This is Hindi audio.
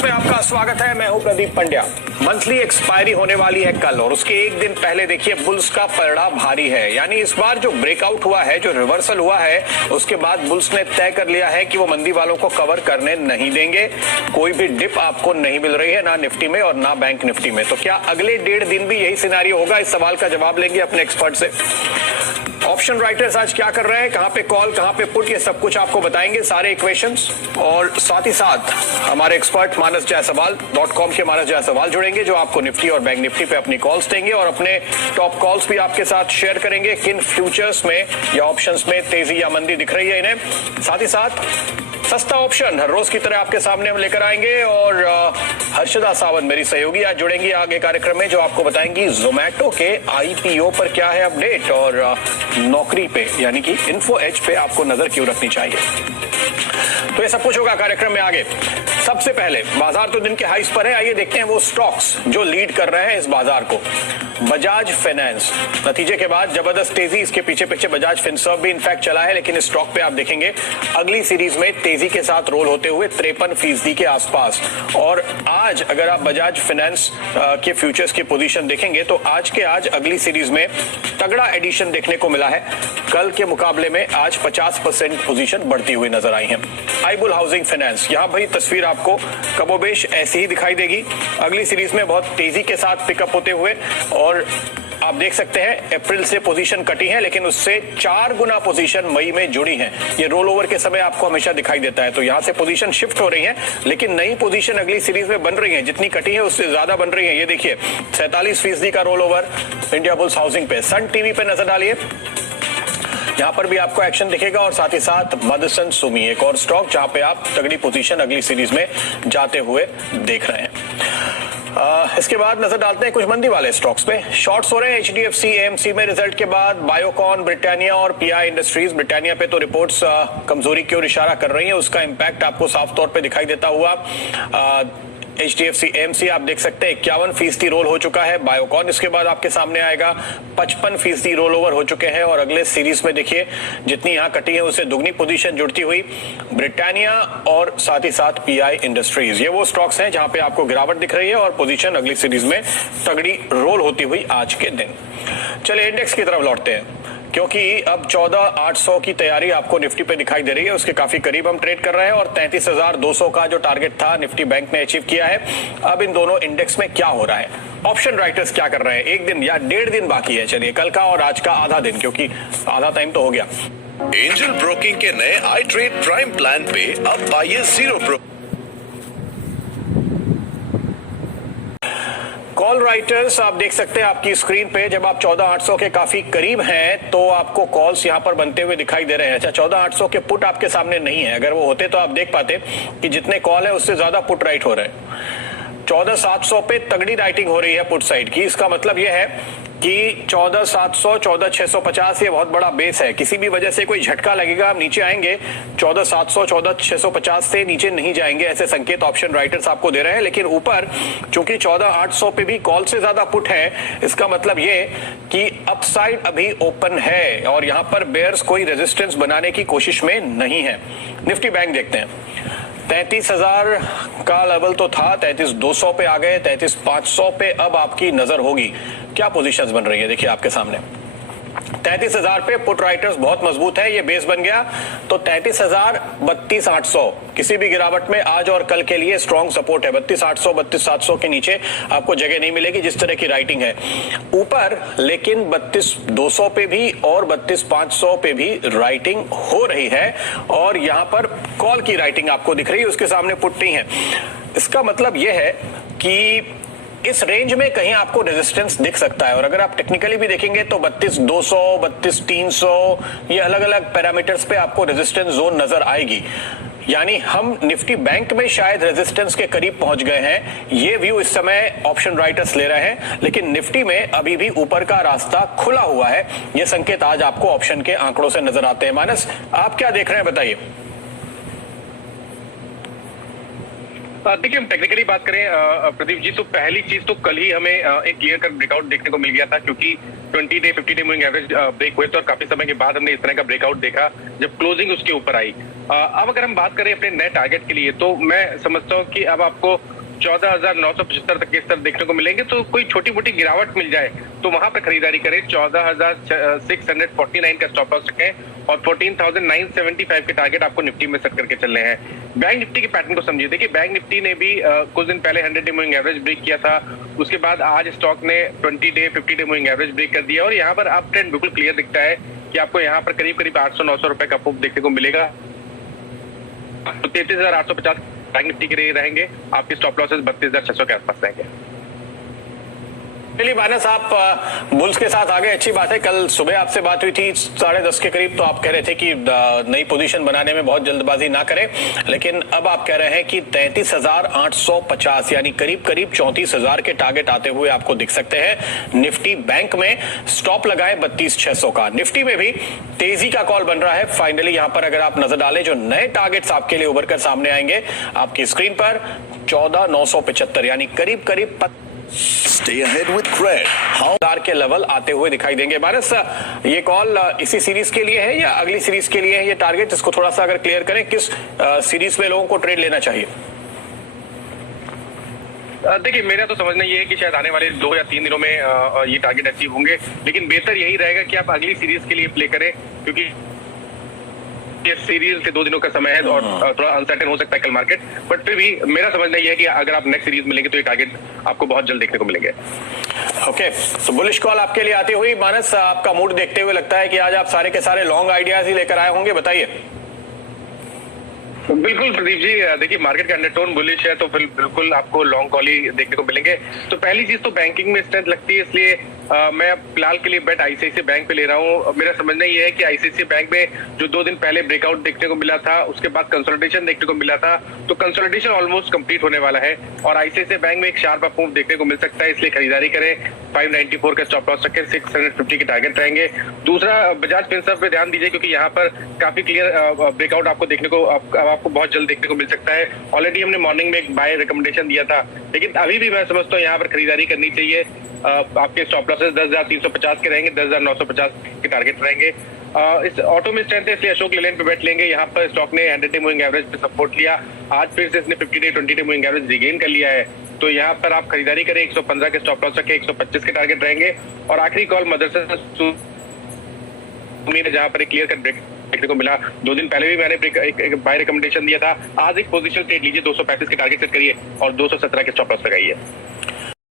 ट्रेडर्स में आपका स्वागत है। मैं हूं प्रदीप पंड्या। मंथली एक्सपायरी होने वाली है कल और उसके एक दिन पहले देखिए बुल्स का पलड़ा भारी है। यानी इस बार जो ब्रेकआउट हुआ है, जो रिवर्सल हुआ है, उसके बाद बुल्स ने तय कर लिया है कि वो मंदी वालों को कवर करने नहीं देंगे। कोई भी डिप आपको नहीं मिल रही है, ना निफ्टी में और ना बैंक निफ्टी में। तो क्या अगले 1.5 दिन भी यही सिनेरियो होगा? इस सवाल का जवाब लेंगे अपने एक्सपर्ट से। ऑप्शन राइटर्स आज क्या कर रहे हैं, कहां पे कॉल, कहां पे पुट, ये सब कुछ आपको बताएंगे, सारे इक्वेशंस। और साथ ही साथ हमारे एक्सपर्ट मानस जायसवाल.com के मानस जायसवाल जुड़ेंगे, जो आपको निफ्टी और बैंक निफ्टी पे अपनी कॉल्स देंगे और अपने टॉप कॉल्स भी आपके साथ शेयर करेंगे। किन फ्यूचर्स में या ऑप्शंस में तेजी या मंदी दिख रही है इन्हें। साथ ही साथ सस्ता ऑप्शन हर रोज की तरह आपके सामने हम लेकर आएंगे। और हर्षदा सावंत मेरी सहयोगी आज जुड़ेंगी आगे कार्यक्रम में, जो आपको बताएंगी जोमैटो के आईपीओ पर क्या है अपडेट और नौकरी पे यानी कि इन्फो एज पे आपको नजर क्यों रखनी चाहिए। तो ये सब कुछ होगा कार्यक्रम में आगे। सबसे पहले बाजार तो दिन के हाईस पर है। आइए देखते हैं वो स्टॉक्स जो लीड कर रहे हैं इस बाजार को। बजाज फाइनेंस नतीजे के बाद जबरदस्त तेजी, इसके पीछे पीछे बजाज फिनसर्व भी इनफैक्ट चला है, लेकिन इस स्टॉक पे आप देखेंगे अगली सीरीज में तेजी के साथ रोल होते हुए 53% के आसपास। और आज अगर आप बजाज फाइनेंस के फ्यूचर्स की पोजीशन देखेंगे तो आज के आज अगली सीरीज में तगड़ा एडिशन देखने को मिला है। कल के मुकाबले में आज 50% पोजीशन बढ़ती हुई नजर आई है। आईबुल हाउसिंग फाइनेंस, यहां भाई तस्वीर आपको कमोबेश ऐसी ही दिखाई देगी। अगली सीरीज में बहुत तेजी के साथ पिकअप होते हुए, और आप देख सकते हैं अप्रैल से पोजीशन कटी है, लेकिन उससे 4 गुना पोजीशन मई में जुड़ी है। ये रोल ओवर के समय आपको हमेशा दिखाई देता है। तो यहां से पोजीशन शिफ्ट हो रही है, लेकिन नई पोजीशन अगली सीरीज में बन रही है। जितनी कटी है उससे ज्यादा बन रही है। ये देखिए 47% का रोल ओवर इंडियाबुल्स हाउसिंग पे। सन टीवी पे नजर डालिए, यहां पर भी आपको एक्शन दिखेगा। और साथ ही साथ मदसन सुमी, एक और स्टॉक जहां पे आप तगड़ी पोजीशन अगली सीरीज में जाते हुए देख रहे हैं। इसके बाद नजर डालते हैं कुछ मंदी वाले स्टॉक्स पे। शॉर्ट्स हो रहे हैं एचडीएफसी एएमसी में रिजल्ट के बाद, बायोकॉन, ब्रिटानिया और पीआई इंडस्ट्रीज। ब्रिटानिया पे तो रिपोर्ट्स कमजोरी की ओर इशारा कर रही है, उसका इंपैक्ट आपको साफ तौर पे दिखाई देता हुआ। एचडीएफसी एएमसी आप देख सकते हैं 51% रोल हो चुका है। बायोकॉन इसके बाद आपके सामने आएगा, 55% रोल ओवर हो चुके हैं। और अगले सीरीज में देखिए जितनी यहां कटी है उससे दुगनी पोजीशन जुड़ती हुई ब्रिटानिया और साथ ही साथ पीआई इंडस्ट्रीज। ये वो स्टॉक्स हैं जहां पे आपको गिरावट दिख रही है और पोजीशन अगली सीरीज में तगड़ी रोल होती हुई आज के दिन। चलिए इंडेक्स की तरफ लौटते हैं, क्योंकि अब 14,800 की तैयारी आपको निफ्टी पे दिखाई दे रही है। उसके काफी करीब हम ट्रेड कर रहे हैं और 33,200 का जो टारगेट था निफ्टी बैंक ने अचीव किया है। अब इन दोनों इंडेक्स में क्या हो रहा है, ऑप्शन राइटर्स क्या कर रहे हैं? एक दिन या 1.5 दिन बाकी है। चलिए कल का और आज का आधा दिन, क्योंकि आधा टाइम तो हो गया। एंजल ब्रोकिंग के नए आई ट्रेड प्राइम प्लान पे अब पाइए 0 कॉल राइटर्स आप देख सकते हैं आपकी स्क्रीन पे, जब आप 14,800 के काफी करीब हैं तो आपको कॉल्स यहां पर बनते हुए दिखाई दे रहे हैं। अच्छा, 14,800 के पुट आपके सामने नहीं है। अगर वो होते तो आप देख पाते कि जितने कॉल है उससे ज्यादा पुट राइट हो रहे हैं। 14,700 पे तगड़ी राइटिंग हो रही है पुट साइड की। इसका मतलब यह है कि 14,700, 14,650 ये बहुत बड़ा बेस है। किसी भी वजह से कोई झटका लगेगा, आप नीचे आएंगे, 14,700, 14,650 से नीचे नहीं जाएंगे, ऐसे संकेत ऑप्शन राइटर्स आपको दे रहे हैं। लेकिन ऊपर चूंकि 14,800 पे भी कॉल से ज्यादा पुट है, इसका मतलब ये कि अपसाइड अभी ओपन है और यहां पर बेयर्स कोई रेजिस्टेंस बनाने की कोशिश में नहीं है। निफ्टी बैंक देखते हैं, 33,000 का लेवल तो था, 33,200 पे आ गए, 33,500 पे अब आपकी नजर होगी। क्या पोजीशंस बन रही है देखिए आपके सामने। 33,000 पे पुट राइटर्स बहुत मजबूत है, ये बेस बन गया। तो 33,000, 32,800 किसी भी गिरावट में आज और कल के लिए स्ट्रॉन्ग सपोर्ट है। 32,800, 32,700 के नीचे आपको जगह नहीं मिलेगी जिस तरह की राइटिंग है ऊपर। लेकिन 32,200 पे भी और 32,500 पे भी राइटिंग हो रही है और यहां पर कॉल की राइटिंग आपको दिख रही है, उसके सामने पुट नहीं है। इसका मतलब यह है कि इस रेंज में कहीं आपको रेजिस्टेंस दिख सकता है। और अगर आप टेक्निकली भी देखेंगे तो 32,200, 32,300 ये अलग अलग पैरामीटर्स पे आपको रेजिस्टेंस जोन नजर आएगी। यानी हम निफ्टी बैंक में शायद रेजिस्टेंस के करीब पहुंच गए हैं, ये व्यू इस समय ऑप्शन राइटर्स ले रहे हैं। लेकिन निफ्टी में अभी भी ऊपर का रास्ता खुला हुआ है, ये संकेत आज आपको ऑप्शन के आंकड़ों से नजर आते हैं। मानस, आप क्या देख रहे हैं बताइए। देखिए, हम टेक्निकली बात करें प्रदीप जी, तो पहली चीज तो कल ही हमें एक गियर का ब्रेकआउट देखने को मिल गया था, क्योंकि 20 day 50 day moving average break हुए थे और काफी समय के बाद हमने इस तरह का ब्रेकआउट देखा जब क्लोजिंग उसके ऊपर आई। अब अगर हम बात करें अपने नए टारगेट के लिए, तो मैं समझता हूँ कि अब आपको 14,975 तक के स्तर देखने को मिलेंगे। तो कोई छोटी मोटी गिरावट मिल जाए तो वहां पर खरीदारी करें। 14,649 का स्टॉप लॉस रखें और 14,975 के टारगेट आपको निफ्टी में सेट करके चलने हैं। बैंक निफ्टी के पैटर्न को समझिए। देखिए, बैंक निफ्टी ने भी कुछ दिन पहले 100 डे मूविंग एवरेज ब्रेक किया था। उसके बाद आज स्टॉक ने 20 day 50 day moving average break कर दिया और यहाँ पर अप ट्रेंड बिल्कुल क्लियर दिखता है कि आपको यहाँ पर करीब करीब 800-900 रुपए का अप देखने को मिलेगा। तो 33,850 बैंक निफ्टी के लिए रहेंगे। आपके स्टॉप लॉसेस 32,600 के आसपास रहेंगे। चलिए मानस, आप बुल्स के साथ आ गए, अच्छी बात है। कल सुबह आपसे बात हुई थी 10:30 के करीब, तो आप कह रहे थे कि नई पोजीशन बनाने में बहुत जल्दबाजी ना करें, लेकिन अब आप कह रहे हैं कि 33,850 यानी करीब करीब 34,000 के टारगेट आते हुए आपको दिख सकते हैं। निफ्टी बैंक में स्टॉप लगाए 32,600 का। निफ्टी में भी तेजी का कॉल बन रहा है। फाइनली यहां पर अगर आप नजर डालें, जो नए टारगेट्स आपके लिए उभर कर सामने आएंगे आपकी स्क्रीन पर, 14,975 यानी करीब करीब Stay ahead with Craig. हजार के लेवल आते हुए दिखाई देंगे। मानस, ये कॉल इसी सीरीज के लिए है या अगली सीरीज के लिए है ये टारगेट? इसको थोड़ा सा अगर क्लियर करें, किस सीरीज में लोगों को ट्रेड लेना चाहिए? देखिए, मेरा तो समझना ये है कि शायद आने वाले 2 या 3 दिनों में ये टारगेट अचीव होंगे, लेकिन बेहतर यही रहेगा कि आप अगली सीरीज के लिए प्ले करें, क्योंकि ये सीरीज के 2 दिनों का समय है और थोड़ा अनसर्टेन हो सकता है कल मार्केट। बट फिर भी मेरा समझना ये है कि अगर आप नेक्स्ट सीरीज मिलेंगे तो ये टारगेट आपको बहुत जल्द देखने को मिलेंगे। ओके, तो बुलिश कॉल आपके लिए आती हुई। मानस, आपका मूड देखते हुए लगता है कि आज आप सारे के सारे लॉन्ग आइडियाज ही लेकर आए होंगे, बताइए। बिल्कुल प्रदीप जी, देखिए मार्केट का अंडरटोन बुलिश है तो फिर बिल्कुल आपको लॉन्ग कॉल ही देखने को मिलेंगे। तो पहली चीज तो बैंकिंग में स्ट्रेंथ लगती है, इसलिए मैं फिलहाल के लिए बेट आईसीआईसीआई बैंक पे ले रहा हूँ। मेरा समझना ये है कि आईसीआईसीआई बैंक में जो 2 दिन पहले ब्रेकआउट देखने को मिला था, उसके बाद कंसोलिडेशन देखने को मिला था, तो कंसोलिडेशन ऑलमोस्ट कंप्लीट होने वाला है और आईसीआईसीआई बैंक में एक शार्प अप मूव देखने को मिल सकता है, इसलिए खरीदारी करें। 594 का स्टॉप लॉस रखें, 650 के टारगेट रहेंगे। दूसरा, बजाज फिनसर्व पे ध्यान दीजिए, क्योंकि यहाँ पर काफी क्लियर ब्रेकआउट आपको देखने को आपको बहुत जल्द देखने को मिल सकता है। ऑलरेडी हमने मॉर्निंग में एक बाय रिकमेंडेशन दिया था, लेकिन अभी भी मैं समझता हूँ यहाँ पर खरीदारी करनी चाहिए। आपके स्टॉप लॉसेस 10,350 के रहेंगे, 10,950 के टारगेट रहेंगे। इस ऑटो में स्ट्रेंथ है, इसलिए अशोक लेलैंड पे बैठ लेंगे। यहाँ पर स्टॉक ने 100 डे मूविंग एवरेज पे सपोर्ट लिया, आज फिर से इसने 50 day 20 day moving average regain कर लिया है, तो यहाँ पर आप खरीदारी करें। 115 के स्टॉप लॉस रखें, 125 के टारगेट रहेंगे। और आखिरी कॉल मदरसन जहाँ पर एक क्लियर कट ब्रेक देखने को मिला। 2 दिन पहले भी मैंने एक बाय रिकमेंडेशन दिया था। आज एक पोजीशन ट्रेड लीजिए, 235 के टारगेट सेट करिए और 217 के स्टॉप लॉस लगाइए।